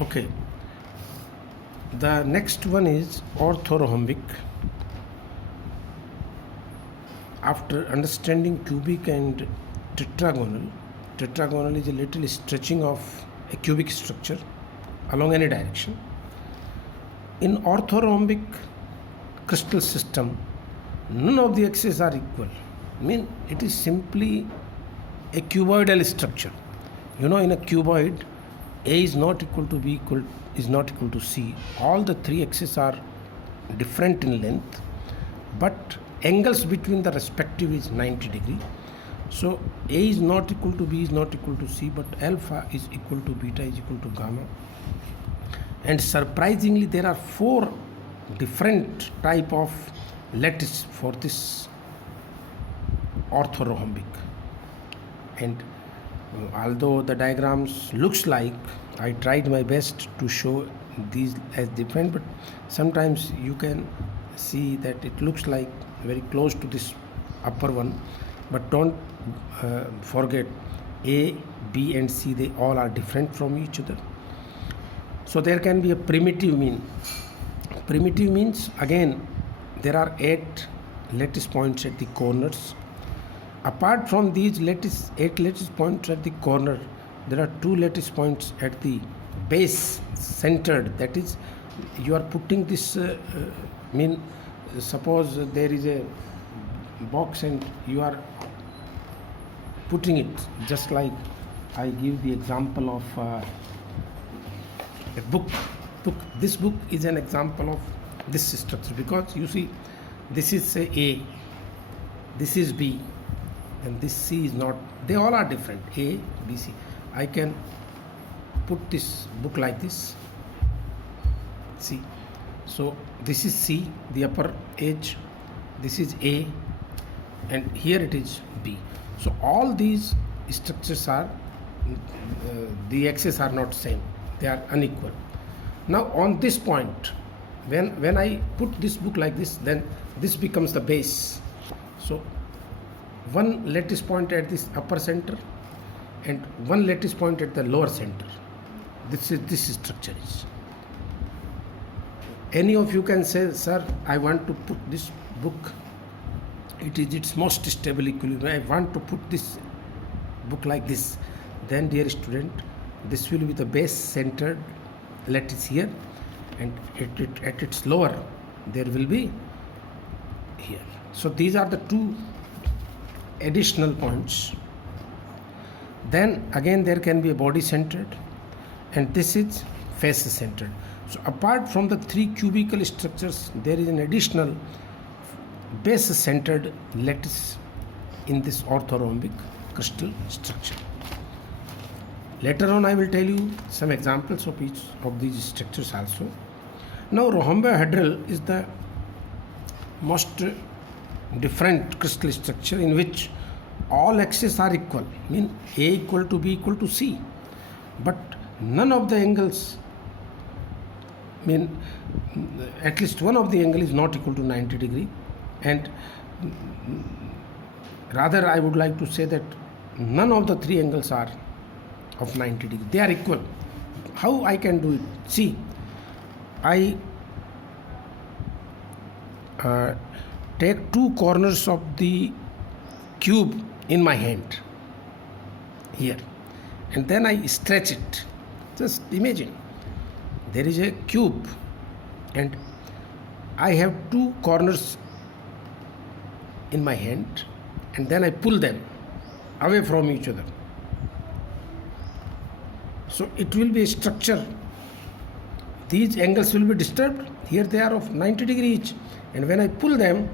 Okay, the next one is orthorhombic. After understanding cubic and tetragonal is a little stretching of a cubic structure along any direction. In orthorhombic crystal system, none of the axes are equal. It is simply a cuboidal structure. In a cuboid, A is not equal to B is not equal to C. All the three axes are different in length, but angles between the respective is 90 degree. So A is not equal to B is not equal to C, but alpha is equal to beta is equal to gamma. And surprisingly, there are 4 different type of lattice for this orthorhombic. And although the diagrams looks like, I tried my best to show these as different, but sometimes you can see that it looks like very close to this upper one. But don't forget, A, B and C, they all are different from each other. So there can be a primitive mean. Primitive means, again, there are 8 lattice points at the corners. Apart from these 8 lattice points at the corner, there are 2 lattice points at the base centered. That is, you are putting this suppose there is a box and you are putting it, just like I give the example of a book. This book is an example of this structure, because you see, this is A, this is B, and this C is not. They all are different, A, B, C. I can put this book like this. See, so this is C, the upper edge, this is A, and here it is B. So all these structures are, the axes are not same, they are unequal. Now on this point, when I put this book like this, then this becomes the base. So one lattice point at this upper center and one lattice point at the lower center. This structure is. Any of you can say, sir, I want to put this book, it is its most stable equilibrium, I want to put this book like this. Then, dear student, this will be the base centered lattice here, and at its lower there will be here. So these are the 2 additional points. Then again there can be a body centered, and this is face centered. So apart from the 3 cubical structures, there is an additional base centered lattice in this orthorhombic crystal structure. Later on I will tell you some examples of each of these structures also. Now rhombohedral is the most different crystal structure in which all axes are equal, A equal to B equal to C, but none of the angles, at least one of the angle is not equal to 90 degree, and rather I would like to say that none of the 3 angles are of 90 degree, they are equal. How I can do it? See, I take 2 corners of the cube in my hand here, and then I stretch it. Just imagine, there is a cube and I have 2 corners in my hand, and then I pull them away from each other. So it will be a structure. These angles will be disturbed. Here they are of 90 degree each, and when I pull them,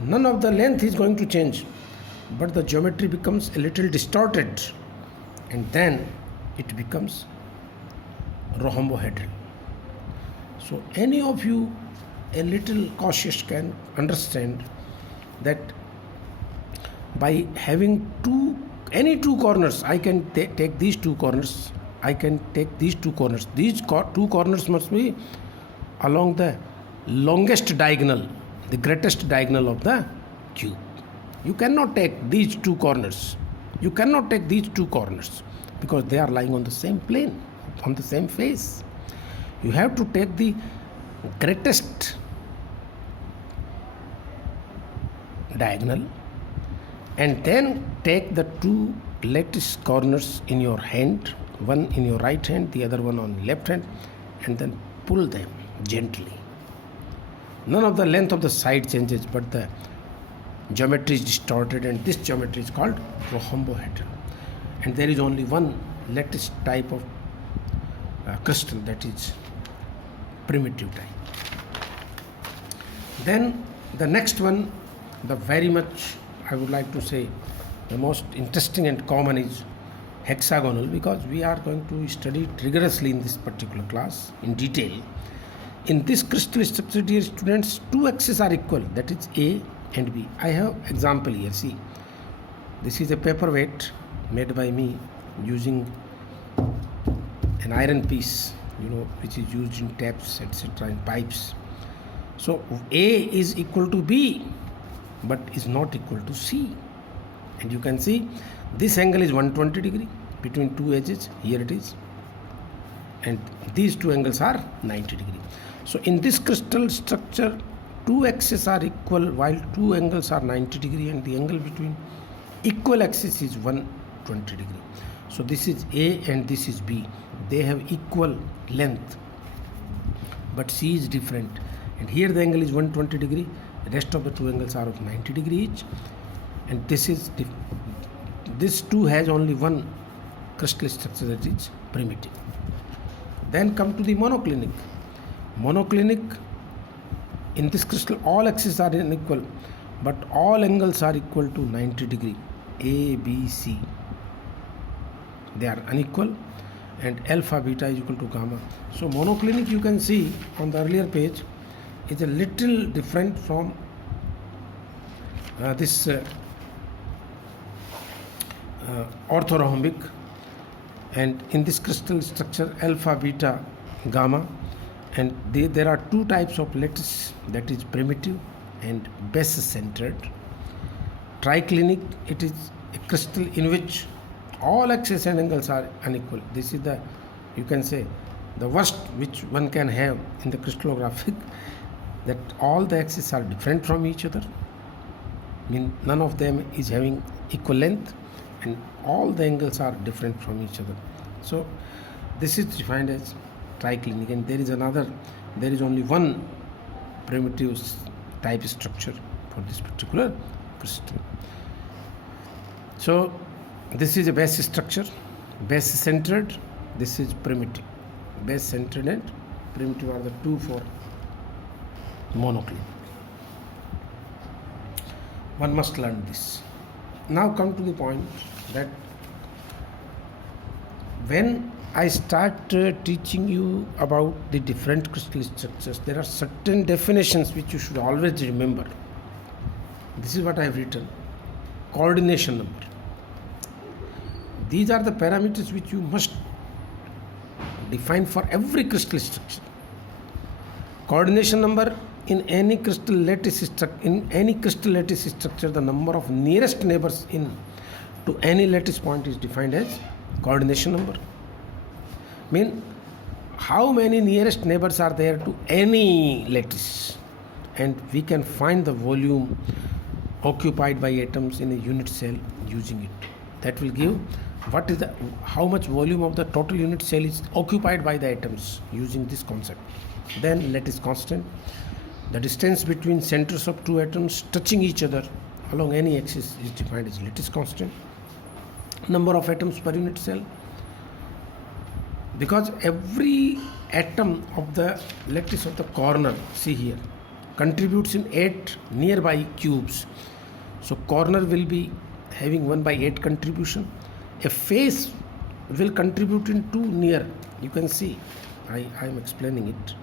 none of the length is going to change, but the geometry becomes a little distorted, and then it becomes rhombohedral. So any of you a little cautious can understand that by having any two corners, I can take these 2 corners, I can take these 2 corners. These 2 corners must be along the longest diagonal, the greatest diagonal of the cube. You cannot take these 2 corners. You cannot take these 2 corners because they are lying on the same plane. on the same face. You have to take the greatest diagonal and then take the two lattice corners in your hand, one in your right hand, the other one on left hand, and then pull them gently. None of the length of the side changes, but the geometry is distorted, and this geometry is called rhombohedral. And there is only one lattice type of crystal, that is primitive type. Then the next one, the very much, I would like to say, the most interesting and common is hexagonal, because we are going to study it rigorously in this particular class in detail. In this crystal structure, dear students, two axes are equal, that is A and B. I have example here. See, this is a paperweight made by me using an iron piece, which is used in taps, etc., in pipes. So A is equal to B, but is not equal to C. And you can see this angle is 120 degree between two edges. Here it is, and these two angles are 90 degree. So in this crystal structure, two axes are equal while two angles are 90 degree, and the angle between equal axis is 120 degree. So this is A and this is B. They have equal length, but C is different. And here the angle is 120 degree. The rest of the two angles are of 90 degree each. And this two has only one crystal structure, that is primitive. Then come to the monoclinic. Monoclinic, in this crystal all axes are unequal, but all angles are equal to 90 degree. A, B, C, they are unequal, and alpha, beta is equal to gamma. So monoclinic, you can see on the earlier page, is a little different from this orthorhombic. And in this crystal structure, alpha, beta, gamma, and there are two types of lattice, that is primitive and base centered. Triclinic, it is a crystal in which all axes and angles are unequal. This is the, you can say, the worst which one can have in the crystallographic, that all the axes are different from each other. None of them is having equal length, and all the angles are different from each other. So this is defined as triclinic, and there is only one primitive type structure for this particular crystal. So this is a base structure, base centered. This is primitive. Base centered and primitive are the two for monoclinic. One must learn this. Now come to the point that when I start teaching you about the different crystal structures, there are certain definitions which you should always remember. This is what I have written. Coordination number. These are the parameters which you must define for every crystal structure. Coordination number in any crystal lattice structure, the number of nearest neighbors to any lattice point is defined as coordination number. How many nearest neighbors are there to any lattice, and we can find the volume occupied by atoms in a unit cell using it. That will give how much volume of the total unit cell is occupied by the atoms using this concept. Then lattice constant. The distance between centers of two atoms touching each other along any axis is defined as lattice constant. Number of atoms per unit cell. Because every atom of the lattice of the corner, see here, contributes in 8 nearby cubes. So corner will be having 1/8 contribution. A face will contribute in 2 near. You can see, I am explaining it.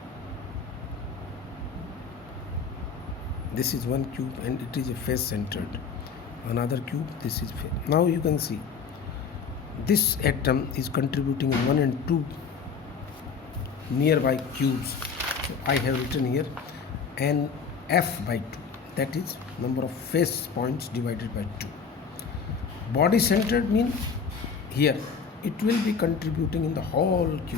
This is one cube and it is a face centered. Another cube, this is face. Now you can see this atom is contributing in 1 and 2 nearby cubes. So I have written here NF/2. That is number of face points divided by 2. Body centered means here it will be contributing in the whole cube.